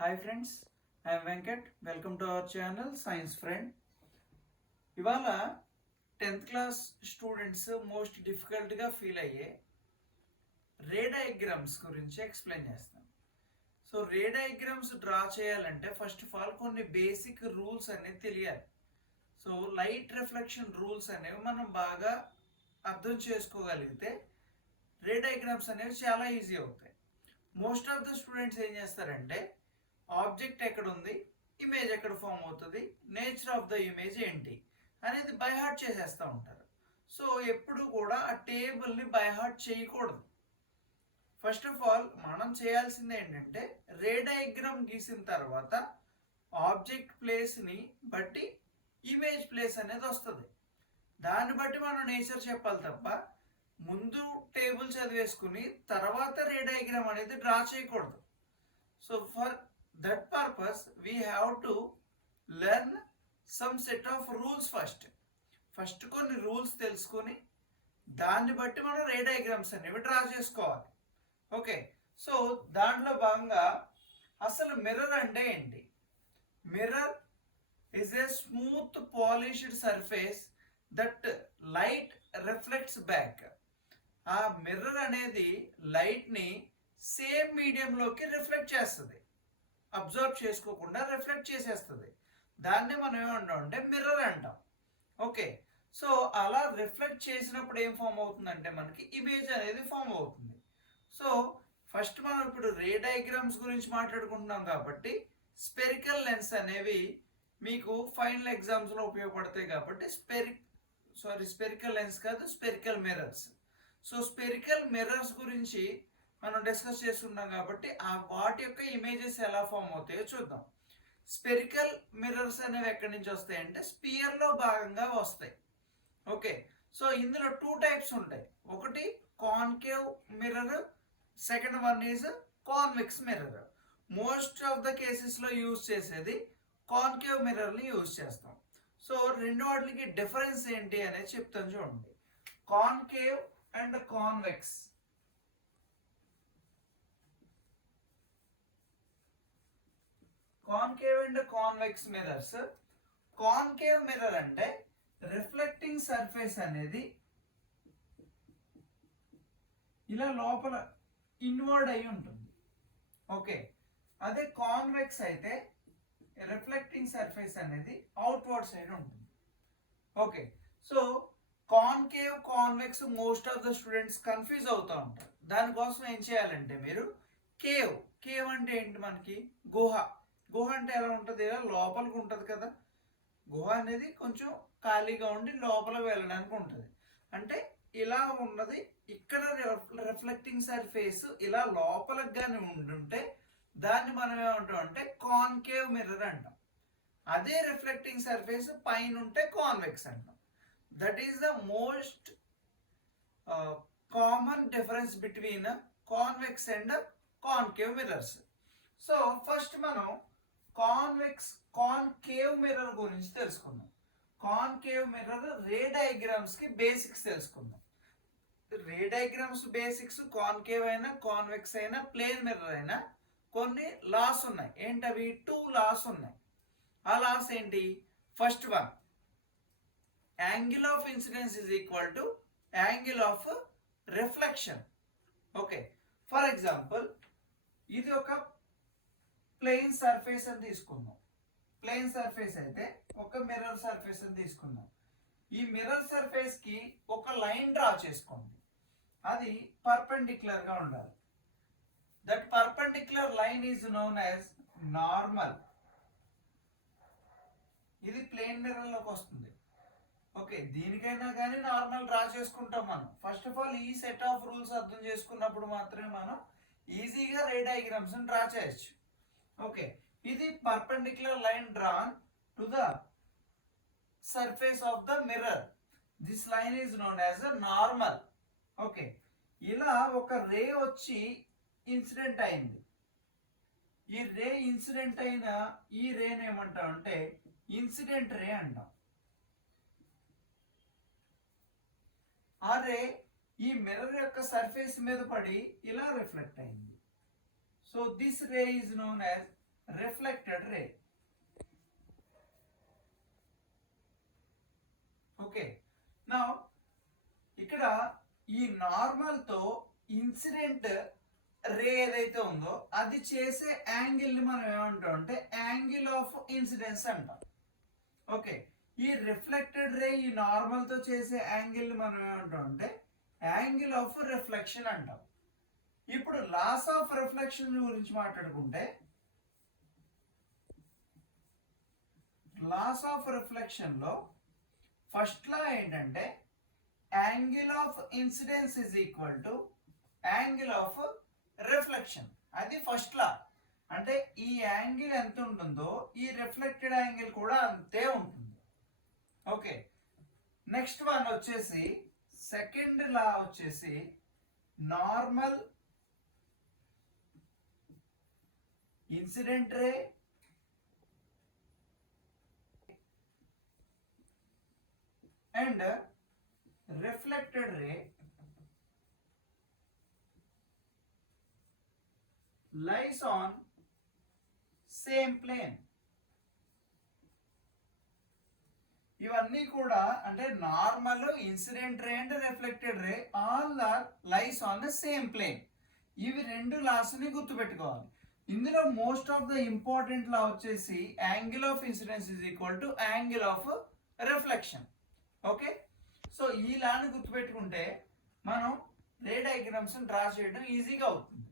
Hi friends, I am Venkat. Welcome to our channel Science Friend. ఇవాళ 10th class students most డిఫికల్ట్గా feel అయ్యే ray diagrams గురించి explain చేస్తాను. So ray diagrams draw చేయాలంటే first of all కొన్ని basic rules అనేవి తెలియాలి. So light reflection rules అనేవి మనం బాగా అర్థం చేసుకోగలిగితే రే డయాగ్రామ్స్ అనేవి చాలా ఈజీ అవుతాయి. మోస్ట్ ఆఫ్ ద స్టూడెంట్స్ ఏం చేస్తారంటే ఆబ్జెక్ట్ ఎక్కడ ఉంది, ఇమేజ్ ఎక్కడ ఫామ్ అవుతుంది, నేచర్ ఆఫ్ ద ఇమేజ్ ఏంటి అనేది బై హార్ట్ చేసేస్తూ ఉంటారు. సో ఎప్పుడు కూడా ఆ టేబుల్ని బై హార్ట్ చేయకూడదు. ఫస్ట్ ఆఫ్ ఆల్ మనం చేయాల్సింది ఏంటంటే రే డయాగ్రామ్ గీసిన తర్వాత ఆబ్జెక్ట్ ప్లేస్ని బట్టి ఇమేజ్ ప్లేస్ అనేది వస్తుంది. దాన్ని బట్టి మనం నేచర్ చెప్పాలి తప్ప ముందు టేబుల్ చదివేసుకుని తర్వాత రే డయాగ్రామ్ అనేది డ్రా చేయకూడదు. So for that purpose we have to learn some set of rules first కొన్ని రూల్స్ తెలుసుకొని దాన్ని బట్టి మనం రే డయాగ్రామ్స్ అనేవి డ్రా చేసుకోవాలి. ఓకే, సో దాంట్లో భాగంగా అసలు మిర్రర్ అంటే ఏంటి? Mirror is a smooth polished surface that light reflects back. ఆ మిర్రర్ అనేది లైట్ని సేమ్ మీడియంలోకి రిఫ్లెక్ట్ చేస్తుంది, అబ్జర్వ్ చేసుకోకుండా రిఫ్లెక్ట్ చేసేస్తుంది. దాన్ని మనం ఏమంటాం అంటే మిర్రర్ అంటాం. ఓకే, సో అలా రిఫ్లెక్ట్ చేసినప్పుడు ఏం ఫామ్ అవుతుందంటే మనకి ఇమేజ్ అనేది ఫామ్ అవుతుంది. సో ఫస్ట్ మనం ఇప్పుడు రే డయాగ్రామ్స్ గురించి మాట్లాడుకుంటున్నాం కాబట్టి స్పెరికల్ లెన్స్ అనేవి మీకు ఫైనల్ ఎగ్జామ్స్లో ఉపయోగపడతాయి కాబట్టి స్పెరికల్ లెన్స్ కాదు, spherical mirrors. So spherical mirrors గురించి మనం డిస్కస్ చేస్తున్నాం కాబట్టి ఆ వాటి యొక్క ఇమేజెస్ ఎలా ఫామ్ అవుతాయో చూద్దాం. స్పెరికల్ మిర్రర్స్ అనేవి ఎక్కడి నుంచి వస్తాయి అంటే స్పియర్లో భాగంగా వస్తాయి. ఓకే, సో ఇందులో టూ టైప్స్ ఉంటాయి. ఒకటి concave mirror, second one is convex mirror. Most of the కేసెస్లో యూజ్ చేసేది కాన్కేవ్ మిర్రర్ని యూజ్ చేస్తాం. సో రెండు వాటికి డిఫరెన్స్ ఏంటి అనేది చెప్తాను చూడండి. Concave and convex. Concave and convex mirrors. Concave mirror అంటే రిఫ్లెక్టింగ్ సర్ఫేస్ అనేది ఇలా లోపల ఇన్వర్డ్ అయి ఉంటుంది. ఓకే, అదే కాన్వెక్స్ అయితే రిఫ్లెక్టింగ్ సర్ఫేస్ అనేది అవుట్వర్డ్ సైడ్ ఉంటుంది. Okay, so concave convex most of the students confuse అవుతూ ఉంటారు. దానికోసం ఏం చేయాలంటే మీరు కేవ్ అంటే ఏంటి? మనకి గుహ. గుహ అంటే ఎలా ఉంటుంది? ఇలా లోపలికి ఉంటుంది కదా. గుహ అనేది కొంచెం ఖాళీగా ఉండి లోపల వెళ్ళడానికి ఉంటుంది. అంటే ఇలా ఉన్నది. ఇక్కడ రిఫ్లెక్టింగ్ సర్ఫేస్ ఇలా లోపలికి కానీ ఉండుంటే దాన్ని మనం ఏమంటాం అంటే కాన్కేవ్ మిర్రర్ అంటాం. అదే రిఫ్లెక్టింగ్ సర్ఫేస్ పైన ఉంటే కాన్వెక్స్ అంటాం. That is the most common difference between convex and concave mirrors. So first మనం కాన్కేవ్ మిర్రర్ గురించి తెలుసుకుందాం. కాన్కేవ్ మిర్రర్ రే డయాగ్రామ్స్ కి బేసిక్స్ తెలుసుకుందాం. రే డయాగ్రామ్స్ బేసిక్స్ కాన్కేవ్ అయినా కాన్వెక్స్ అయినా ప్లేన్ మిర్రర్ అయినా కొన్ని లాస్ ఉన్నాయి. ఏంటవి? 2 లాస్ ఉన్నాయి. ఆ లాస్ ఏంటి? First one, angle of incidence is equal to angle of reflection. Okay, for example ఇది ఒక ప్లెయిన్ సర్ఫేస్ అని తీసుకుందాం. ప్లెయిన్ సర్ఫేస్ అయితే ఒక మిర్రర్ సర్ఫేస్ అని తీసుకుందాం. ఈ మిర్రర్ సర్ఫేస్ కి ఒక లైన్ డ్రా చేసుకోండి. అది పర్పెండిక్యులర్ గా ఉండాలి. That perpendicular line is known as normal. ఇది ప్లెయిన్ మిర్రర్ లోకి వస్తుంది. ఓకే, దీనికైనా కానీ నార్మల్ డ్రా చేసుకుంటాం మనం. ఫస్ట్ ఆఫ్ ఆల్ ఈ సెట్ ఆఫ్ రూల్స్ అర్థం చేసుకున్నప్పుడు మాత్రమే మనం ఈజీగా రే డయాగ్రామ్స్ డ్రా చేయొచ్చు. ఓకే, ఇది perpendicular line drawn to the surface of the mirror. This line is known as a normal. Okay, ఇలా ఒక రే వచ్చి ఇన్సిడెంట్ అయింది. ఈ రే ఇన్సిడెంట్ అయిన ఈ రేని ఏమంటాం అంటే ఇన్సిడెంట్ రే అంటాం. ఆ రే ఈ మిర్రర్ యొక్క సర్ఫేస్ మీద పడి ఇలా రిఫ్లెక్ట్ అయింది. So this ray is known as reflected ray. Okay, నా ఇక్కడ ఈ నార్మల్ తో ఇన్సిడెంట్ రే ఏదైతే ఉందో అది చేసే యాంగిల్ ని మనం ఏమంటాం అంటే యాంగిల్ ఆఫ్ ఇన్సిడెన్స్ అంటాం. ఓకే, ఈ రిఫ్లెక్టెడ్ రే ఈ నార్మల్ తో చేసే యాంగిల్ ని మనం ఏమంటాం అంటే యాంగిల్ ఆఫ్ రిఫ్లెక్షన్ అంటాం. ఇప్పుడు లాస్ ఆఫ్ రిఫ్లెక్షన్ గురించి మాట్లాడుకుంటే లాస్ ఆఫ్ రిఫ్లెక్షన్ లో ఫస్ట్ లా ఏంటంటే angle of incidence is equal to angle of reflection. అది ఫస్ట్ లా. అంటే ఈ యాంగిల్ ఎంత ఉంటుందో ఈ రిఫ్లెక్టెడ్ యాంగిల్ కూడా అంతే ఉంటుంది. ఓకే, నెక్స్ట్ వన్ వచ్చేసి సెకండ్ లా వచ్చేసి normal incident ray and reflected ray lies on same plane. ఇవన్నీ కూడా అంటే normal incident ray and reflected ray all are lies on the same plane. ఇవి రెండు లాస్ ని గుర్తుపెట్టుకోవాలి. ఇందులో most of the important law వచ్చేసి angle of incidence is equal to angle of reflection. Okay, so ఈ లాని గుర్తుపెట్టుకుంటే మనం రే డయాగ్రామ్స్ డ్రా చేయడం ఈజీగా అవుతుంది.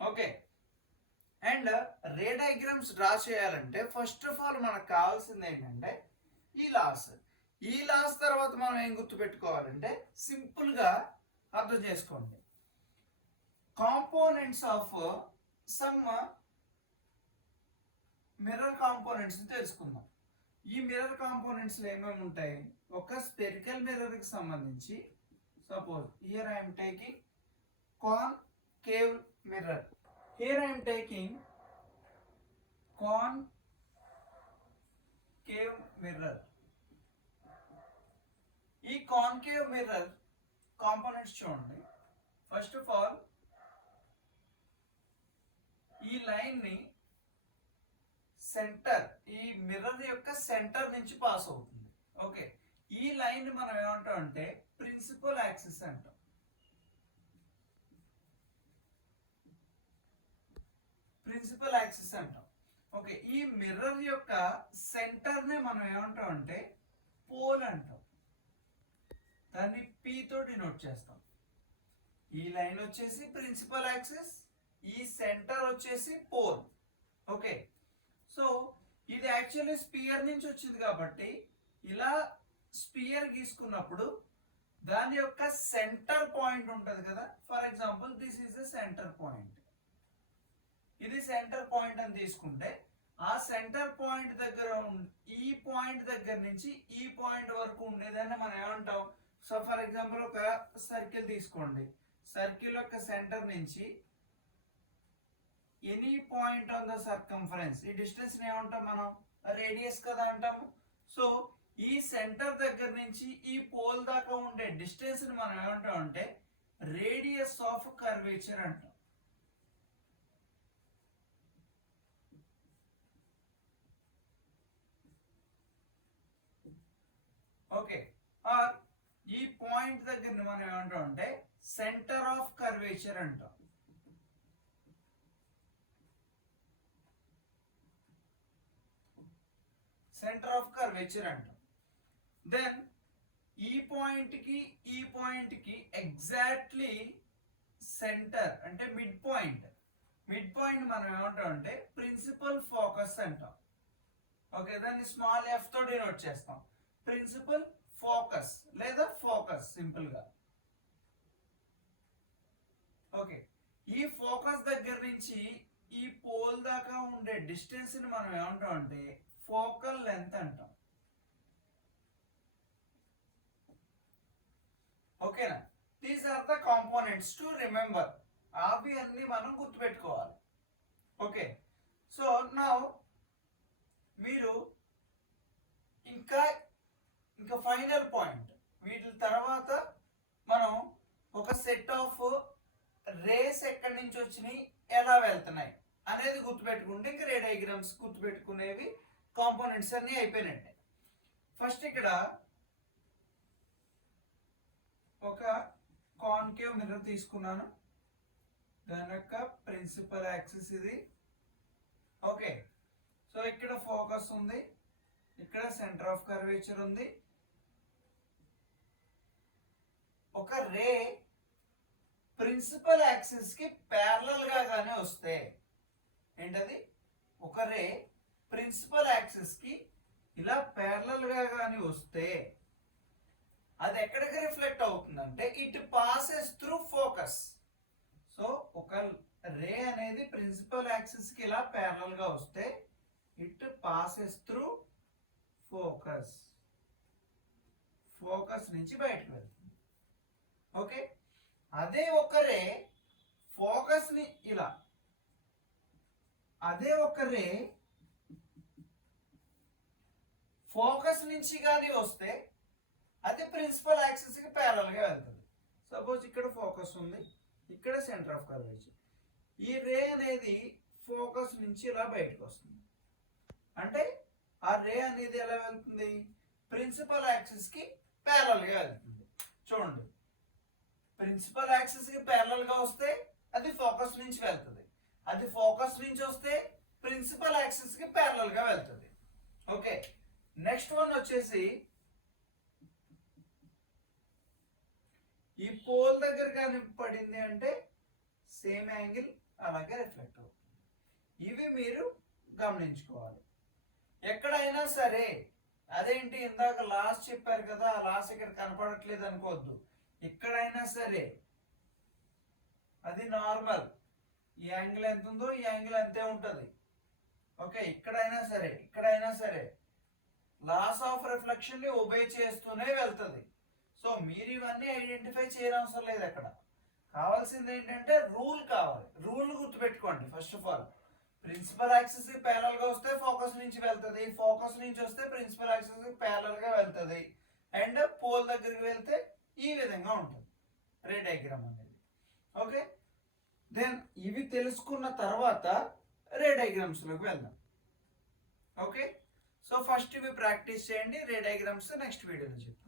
Okay, and ray diagrams draw చేయాలంటే ఫస్ట్ ఆఫ్ ఆల్ మనకు కావాల్సింది ఏంటంటే ఈ లాస్. ఈ లాస్ తర్వాత మనం ఏం గుర్తుపెట్టుకోవాలంటే సింపుల్ గా అర్థం చేసుకోండి. Components of some mirror components తెలుసుకుందాం. ఈ మిర్రర్ కాంపోనెంట్స్ ఏమేమి ఉంటాయి? ఒక స్పెరికల్ మిర్రర్ కి సంబంధించి suppose here I am taking concave mirror. Here I am taking concave mirror. ఈ కాన్కేవ్ మిర్రర్ కాంపోనెంట్స్ చూడండి. ఫస్ట్ ఆఫ్ ఆల్ ఈ లైన్ ని సెంటర్, ఈ మిర్రర్ యొక్క సెంటర్ నుంచి పాస్ అవుతుంది. ఓకే, ఈ లైన్ మనం ఏమంటాం అంటే ప్రిన్సిపల్ యాక్సిస్ అంటాం. ప్రిన్సిపల్ యాక్సిస్ అంటాం. ఓకే, ఈ మిర్రర్ యొక్క సెంటర్ నే మనం ఏమంటాం అంటే పోల్ అంటాం. దాన్ని P తో డినోట్ చేస్తాం. ఈ లైన్ వచ్చేసి ప్రిన్సిపల్ యాక్సిస్, ఈ సెంటర్ వచ్చేసి పోల్. ఓకే, సో ఇది యాక్చువల్లీ స్పియర్ నుంచి వచ్చింది కాబట్టి ఇలా స్పియర్ గీసుకున్నప్పుడు దాని యొక్క సెంటర్ పాయింట్ ఉంటుంది కదా. For example this is the centre point. ఇది సెంటర్ పాయింట్ అని తీసుకుంటే ఆ సెంటర్ పాయింట్ దగ్గర ఈ పాయింట్ దగ్గర నుంచి ఈ పాయింట్ వరకు ఉండేదాన్ని మనం ఏమంటాం? సో ఫర్ ఎగ్జాంపుల్ ఒక సర్కిల్ తీసుకోండి. సర్కిల్ యొక్క సెంటర్ నుంచి any point on the circumference, ఈ డిస్టెన్స్ ఏమంటాం మనం? రేడియస్ కదా అంటాము. సో ఈ సెంటర్ దగ్గర నుంచి ఈ పోల్ దాకా ఉండే డిస్టెన్స్ ని మనం ఏమంటాం అంటే రేడియస్ ఆఫ్ కర్వేచర్ అంటాం. ఓకే, ఆర్ ఈ పాయింట్ దగ్గర మనం ఏమంటాం అంటే సెంటర్ ఆఫ్ కర్వేచర్ అంటాం. సెంటర్ ఆఫ్ కర్వేచర్ అంటాం. దెన్ ఈ పాయింట్ కి ఎగ్జాక్ట్లీ సెంటర్ అంటే మిడ్ పాయింట్. మిడ్ పాయింట్ మనం ఏమంటాం అంటే ప్రిన్సిపల్ ఫోకస్ అంటాం. ఓకే, దాన్ని స్మాల్ ఎఫ్ తో డినోట్ చేస్తాం. ప్రిన్సిపల్ ఫోకస్ లేదా ఫోకస్ సింపుల్ గా. ఓకే, ఈ ఫోకస్ దగ్గర నుంచి ఈ పోల్ దాకా ఉండే డిస్టెన్స్ ని మనం ఏమంటాం అంటే ఫోకల్ లెంత్ అంటాం. ఓకేనా? These are the components to remember. అవి అన్ని మనం గుర్తుపెట్టుకోవాలి. ఓకే, సో నౌ మీరు ఇంకా ఫైనల్ పాయింట్, వీటి తర్వాత మనం ఒక సెట్ ఆఫ్ రేస్ ఎక్కడి నుంచి వచ్చినాయి, ఎలా వెళ్తున్నాయి అనే అనేది గుర్తుపెట్టుకుంటే ఇంకా రే డయాగ్రామ్స్ గుర్తుపెట్టుకునేవి కాంపోనెంట్స్ అన్నీ అయిపోయినట్టే. ఫస్ట్ ఇక్కడ ఒక కాన్కేవ్ మిర్రర్ తీసుకున్నాను, దాని యొక్క ప్రిన్సిపల్ యాక్సిస్ ఇది. ఓకే, సో ఇక్కడ ఫోకస్ ఉంది, ఇక్కడ సెంటర్ ఆఫ్ కర్వేచర్ ఉంది. ఒక రే ప్రిన్సిపల్ యాక్సిస్ కి ప్యారలల్ గా గానే వస్తే ఏంటది, ఒక రే ప్రిన్సిపల్ యాక్సిస్ కి ఇలా ప్యారలల్ గా గాని వస్తే అది ఎక్కడికి రిఫ్లెక్ట్ అవుతుందంటే it passes through focus. So ఒక రే అనేది ప్రిన్సిపల్ యాక్సిస్ కి ఇలా ప్యారలల్ గా వస్తే it passes through focus, focus నుంచి బయటకు వెళ్తుంది. ఓకే, అదే ఒక రే ఫోకస్ ని ఇలా, అదే ఒక రే ఫోకస్ నుంచి కానీ వస్తే అది ప్రిన్సిపల్ యాక్సిస్ కి ప్యారలల్ గా వెళ్తుంది. సపోజ్ ఇక్కడ ఫోకస్ ఉంది, ఇక్కడ సెంటర్ ఆఫ్ కర్వేచర్. ఈ రే అనేది ఫోకస్ నుంచి ఇలా బయటకు వస్తుంది, అంటే ఆ రే అనేది ఎలా వెళ్తుంది, ప్రిన్సిపల్ యాక్సిస్ కి ప్యారలల్ గా వెళ్తుంది. చూడండి, ప్రిన్సిపల్ యాక్సిస్ కి ప్యారలల్ గా వస్తే అది ఫోకస్ నుంచి వెళ్తుంది, అది ఫోకస్ నుంచి వస్తే ప్రిన్సిపల్ యాక్సిస్ కి ప్యారలల్ గా వెళ్తుంది. ఓకే, నెక్స్ట్ వన్ వచ్చేసి ఈ పోల్ దగ్గర కానీ పడింది అంటే సేమ్ యాంగిల్ అలాగే రిఫ్లెక్ట్ అవుతుంది. ఇవి మీరు గమనించుకోవాలి. ఎక్కడైనా సరే, అదేంటి ఇందాక లాస్ చెప్పారు కదా, ఆ లాస్ ఇక్కడ కనపడట్లేదు అనుకోవద్దు. ఎక్కడైనా సరే అది నార్మల్, ఈ యాంగిల్ ఎంత ఉందో ఈ యాంగిల్ అంతే ఉంటుంది. ఓకే, ఇక్కడైనా సరే లాస్ ఆఫ్ రిఫ్లెక్షన్ ని ఒబే చేస్తూనే వెళ్తుంది. సో మీరు ఇవన్నీ ఐడెంటిఫై చేయనవసరం లేదు. అక్కడ కావాల్సింది ఏంటంటే రూల్ కావాలి. రూల్ గుర్తుపెట్టుకోండి. First of all principal axis కి ప్యారలల్ గా వస్తే ఫోకస్ నుంచి వెళ్తుంది, ఫోకస్ నుంచి వస్తే ప్రిన్సిపల్ యాక్సిస్ కి ప్యారలల్ గా వెళ్తుంది, అండ్ పోల్ దగ్గరికి వెళ్తే ఈ విధంగా ఉంటుంది రే డయాగ్రామ్ అనేది. ఓకే, దెన్ ఇవి తెలుసుకున్న తర్వాత రే డయాగ్రామ్స్ లోకి వెళ్దాం. ఓకే, సో ఫస్ట్ ఇవి ప్రాక్టీస్ చేయండి, రే డయాగ్రామ్స్ నెక్స్ట్ వీడియోలో చెప్తాను.